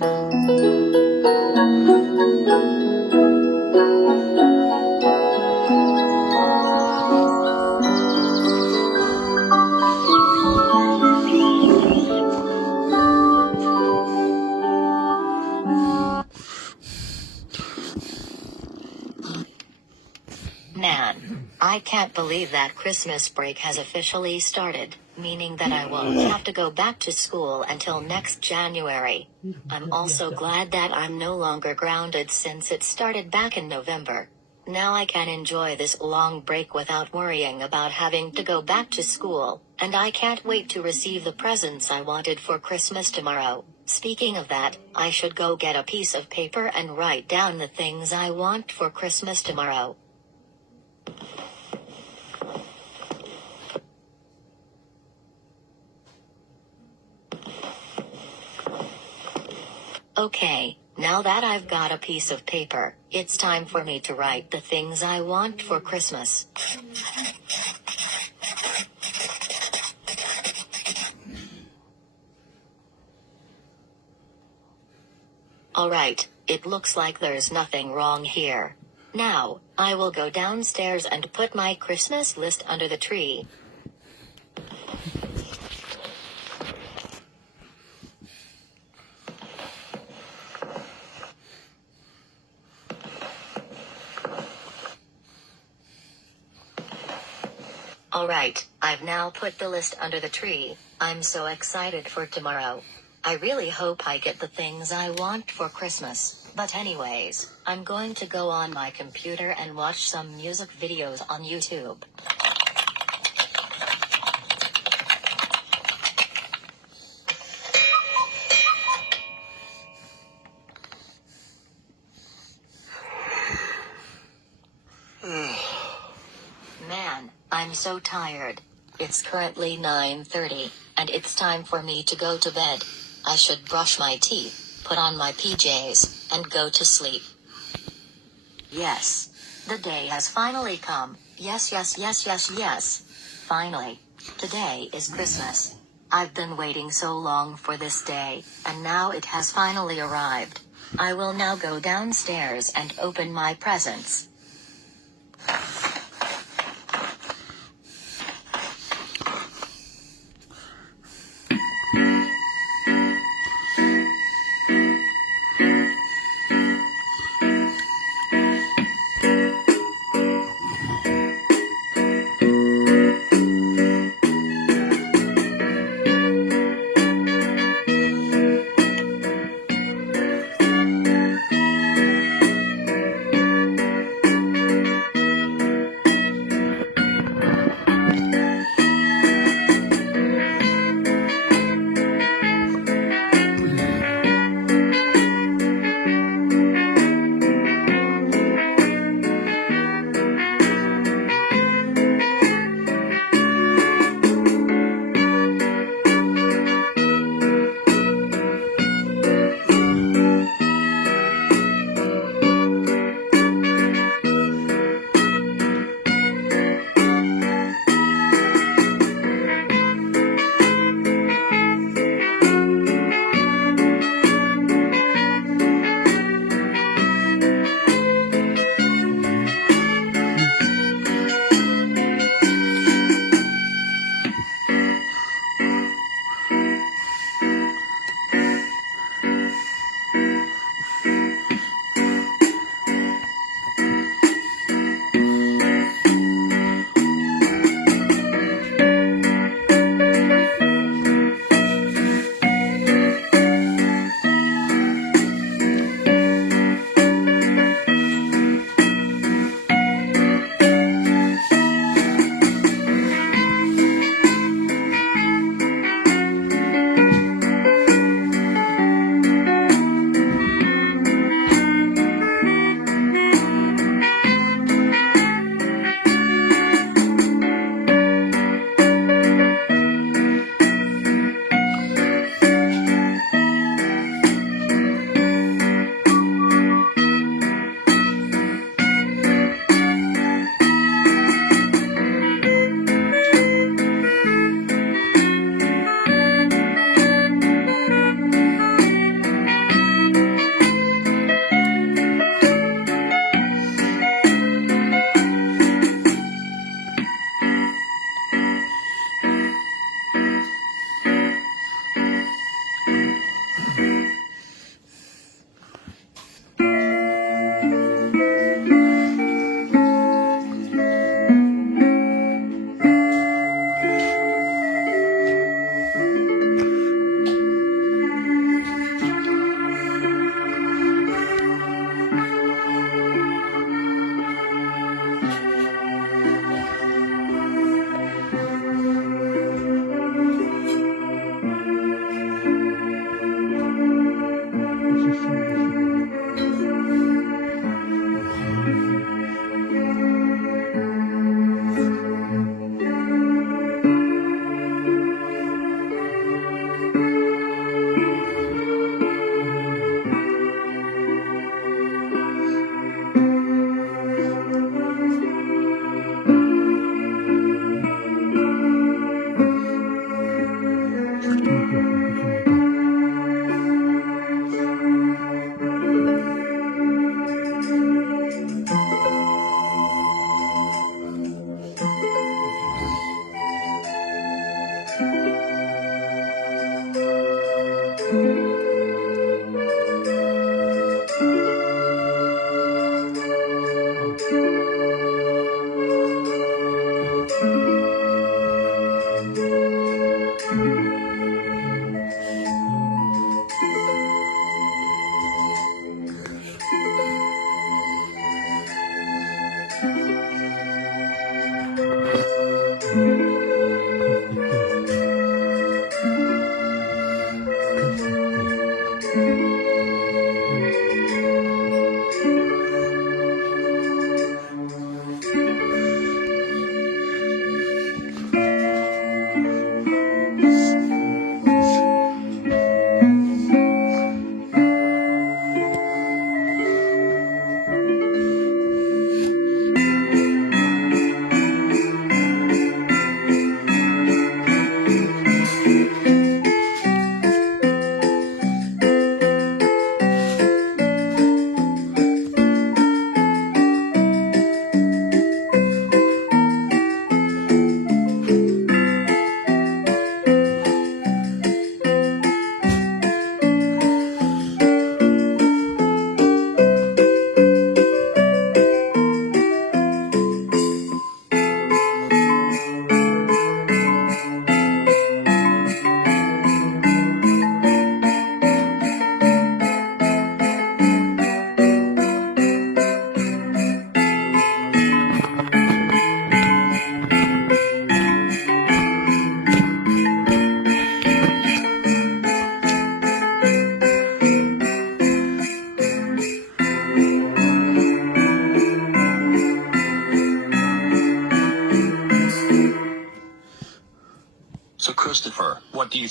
Man, I can't believe that Christmas break has officially started, meaning that I won't have to go back to school until next January. I'm also glad that I'm no longer grounded since it started back in November. Now I can enjoy this long break without worrying about having to go back to school, and I can't wait to receive the presents I wanted for Christmas tomorrow. Speaking of that, I should go get a piece of paper and write down the things I want for Christmas tomorrow. Okay, now that I've got a piece of paper, it's time for me to write the things I want for Christmas. Alright, it looks like there's nothing wrong here. Now, I will go downstairs and put my Christmas list under the tree. Alright, I've now put the list under the tree. I'm so excited for tomorrow. I really hope I get the things I want for Christmas. But anyways, I'm going to go on my computer and watch some music videos on YouTube. Man, I'm so tired. It's currently 9:30, and it's time for me to go to bed. I should brush my teeth, put on my PJs, and go to sleep. Yes. The day has finally come. Yes. Finally. Today is Christmas. I've been waiting so long for this day, and now it has finally arrived. I will now go downstairs and open my presents.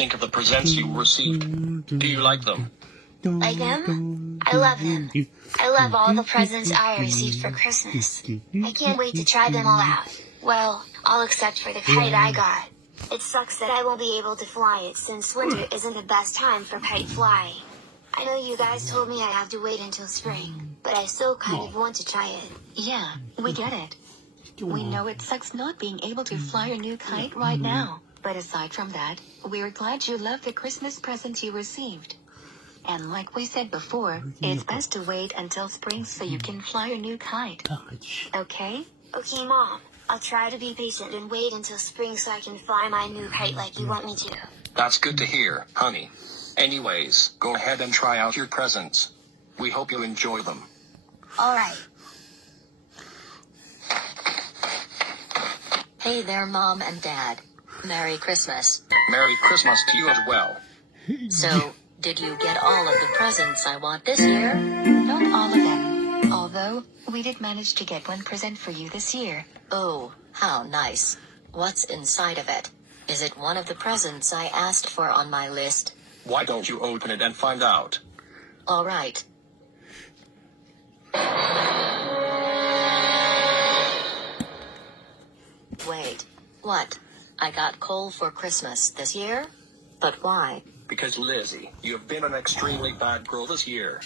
think of the presents you received? Do you like them? Like them? I love them. I love all the presents I received for Christmas. I can't wait to try them all out. Well, all except for the kite I got. It sucks that I won't be able to fly it since winter isn't the best time for kite flying. I know you guys told me I'd have to wait until spring, but I still kind of want to try it. Yeah, we get it. We know it sucks not being able to fly a new kite right now, but aside from that, we're glad you love the Christmas presents you received. And like we said before, it's best to wait until spring so you can fly a new kite. Okay? Okay, Mom. I'll try to be patient and wait until spring so I can fly my new kite like you want me to. That's good to hear, honey. Anyways, go ahead and try out your presents. We hope you enjoy them. Alright. Hey there, Mom and Dad. Merry Christmas. Merry Christmas to you as well. So, did you get all of the presents I want this year? Not all of them. Although, we did manage to get one present for you this year. Oh, how nice. What's inside of it? Is it one of the presents I asked for on my list? Why don't you open it and find out? All right. Wait, what? I got coal for Christmas this year? But why? Because Lizzy, you've been an extremely bad girl this year.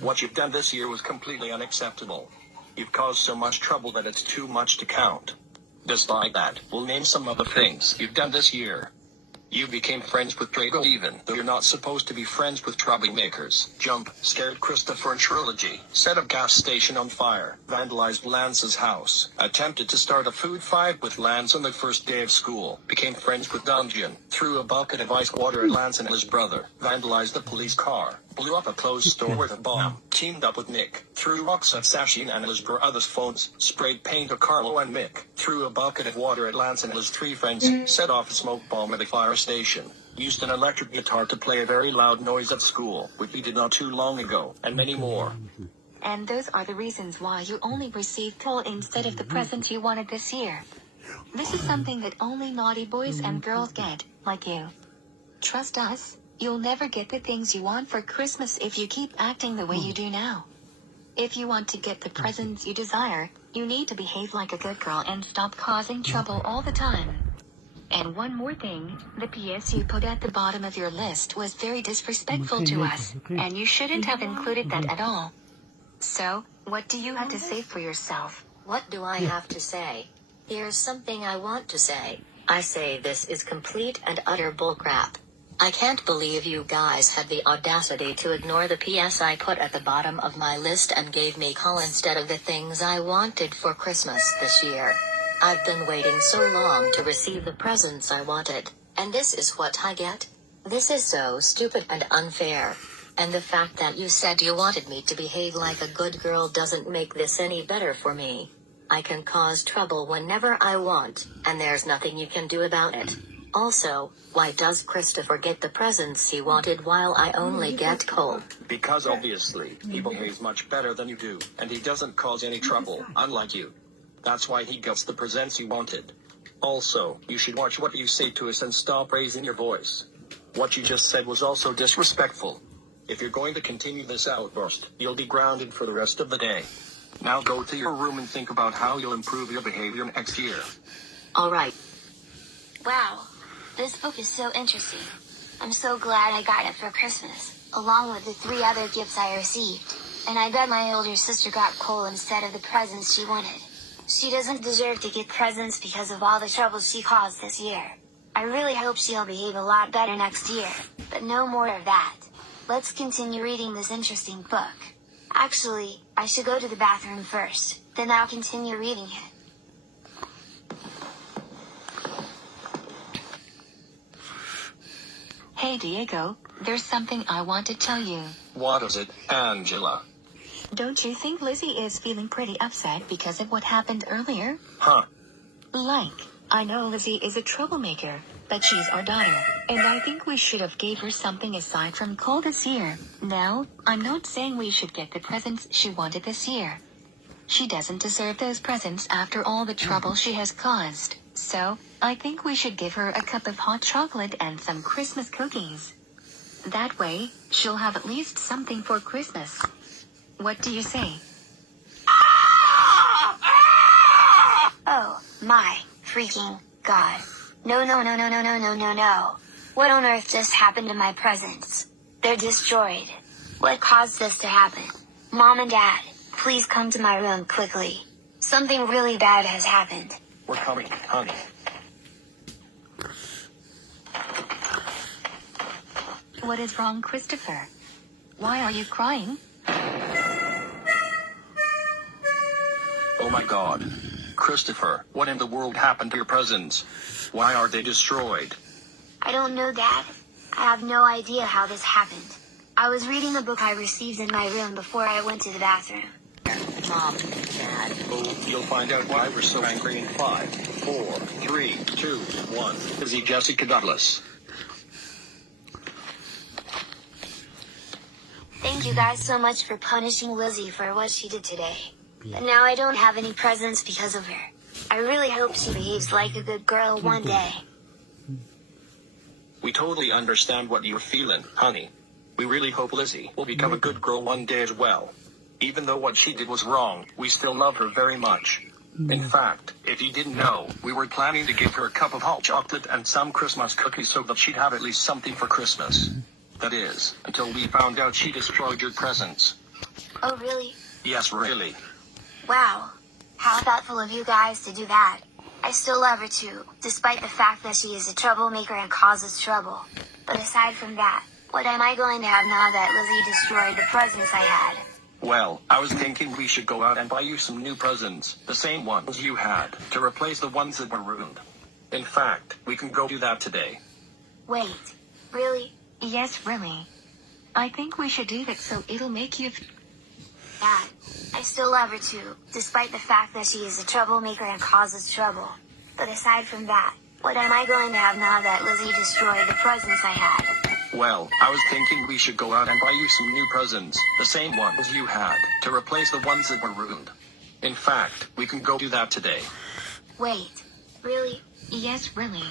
What you've done this year was completely unacceptable. You've caused so much trouble that it's too much to count. Despite that, we'll name some of the things you've done this year. You became friends with Drago even though you're not supposed to be friends with troublemakers. Jump, scared Christopher and Trilogy, set a gas station on fire, vandalized Lance's house, attempted to start a food fight with Lance on the first day of school, became friends with Dungeon, threw a bucket of ice water at Lance and his brother, vandalized the police car, blew up a closed store with a bomb, teamed up with Nick, threw rocks at Sashin and his brother's phones, sprayed paint at Carlo and Mick, threw a bucket of water at Lance and his three friends, set off a smoke bomb at a fire station, used an electric guitar to play a very loud noise at school, which we did not too long ago, and many more. And those are the reasons why you only received coal instead of the presents you wanted this year. This is something that only naughty boys and girls get, like you. Trust us, you'll never get the things you want for Christmas if you keep acting the way you do now. If you want to get the presents you desire, you need to behave like a good girl and stop causing trouble all the time. And one more thing, the PS you put at the bottom of your list was very disrespectful to us, and you shouldn't have included that at all. So, what do you have to say for yourself? What do I have to say? Here's something I want to say. I say this is complete and utter bullcrap. I can't believe you guys had the audacity to ignore the PS I put at the bottom of my list and gave me coal instead of the things I wanted for Christmas this year. I've been waiting so long to receive the presents I wanted, and this is what I get? This is so stupid and unfair. And the fact that you said you wanted me to behave like a good girl doesn't make this any better for me. I can cause trouble whenever I want, and there's nothing you can do about it. Also, why does Christopher get the presents he wanted while I only get coal? Because obviously, he behaves much better than you do, and he doesn't cause any trouble, unlike you. That's why he gets the presents you wanted. Also, you should watch what you say to us and stop raising your voice. What you just said was also disrespectful. If you're going to continue this outburst, you'll be grounded for the rest of the day. Now go to your room and think about how you'll improve your behavior next year. Alright. Wow. This book is so interesting. I'm so glad I got it for Christmas, along with the 3 other gifts I received. And I bet my older sister got coal instead of the presents she wanted. She doesn't deserve to get presents because of all the trouble she caused this year. I really hope she'll behave a lot better next year, but no more of that. Let's continue reading this interesting book. Actually, I should go to the bathroom first, then I'll continue reading it. Hey Diego, there's something I want to tell you. What is it, Angela? Don't you think Lizzy is feeling pretty upset because of what happened earlier? Huh? Like, I know Lizzy is a troublemaker, but she's our daughter, and I think we should have gave her something aside from coal this year. Now, I'm not saying we should get the presents she wanted this year. She doesn't deserve those presents after all the trouble she has caused. So, I think we should give her a cup of hot chocolate and some Christmas cookies. That way, she'll have at least something for Christmas. What do you say? Oh, my freaking God. No, no, no, no, no, no, no, no, no. What on earth just happened to my presents? They're destroyed. What caused this to happen? Mom and Dad, please come to my room quickly. Something really bad has happened. We're coming, honey. What is wrong, Christopher? Why are you crying? Oh my God. Christopher, what in the world happened to your presents? Why are they destroyed? I don't know, Dad. I have no idea how this happened. I was reading a book I received in my room before I went to the bathroom. Mom, Dad. Oh, you'll find out why we're so angry in 5, 4, 3, 2, 1. Lizzy Jessica Douglas. Thank you guys so much for punishing Lizzy for what she did today. But now I don't have any presents because of her. I really hope she behaves like a good girl one day. We totally understand what you're feeling, honey. We really hope Lizzy will become a good girl one day as well. Even though what she did was wrong, we still love her very much. In fact, if you didn't know, we were planning to give her a cup of hot chocolate and some Christmas cookies so that she'd have at least something for Christmas. That is, until we found out she destroyed your presents. Oh really? Yes, really. Wow. How thoughtful of you guys to do that. I still love her too, despite the fact that she is a troublemaker and causes trouble. But aside from that, what am I going to have now that Lizzy destroyed the presents I had? Well, I was thinking we should go out and buy you some new presents, the same ones you had, to replace the ones that were ruined. In fact, we can go do that today. Wait. Really? Yes, really. I think we should do that so it'll make you... Dad, I still love her too, despite the fact that she is a troublemaker and causes trouble. But aside from that, what am I going to have now that Lizzy destroyed the presents I had? Well, I was thinking we should go out and buy you some new presents, the same ones you had, to replace the ones that were ruined. In fact, we can go do that today. Wait. Really? Yes, really.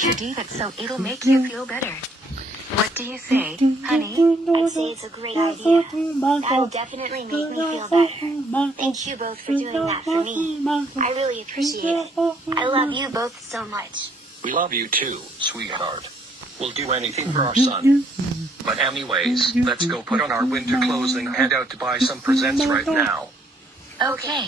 should do that so it'll make you feel better. What do you say, honey? I'd say it's a great idea. That'll definitely make me feel better. Thank you both for doing that for me. I really appreciate it. I love you both so much. We love you too, sweetheart. We'll do anything for our son. But anyways, let's go put on our winter clothes and head out to buy some presents right now. Okay.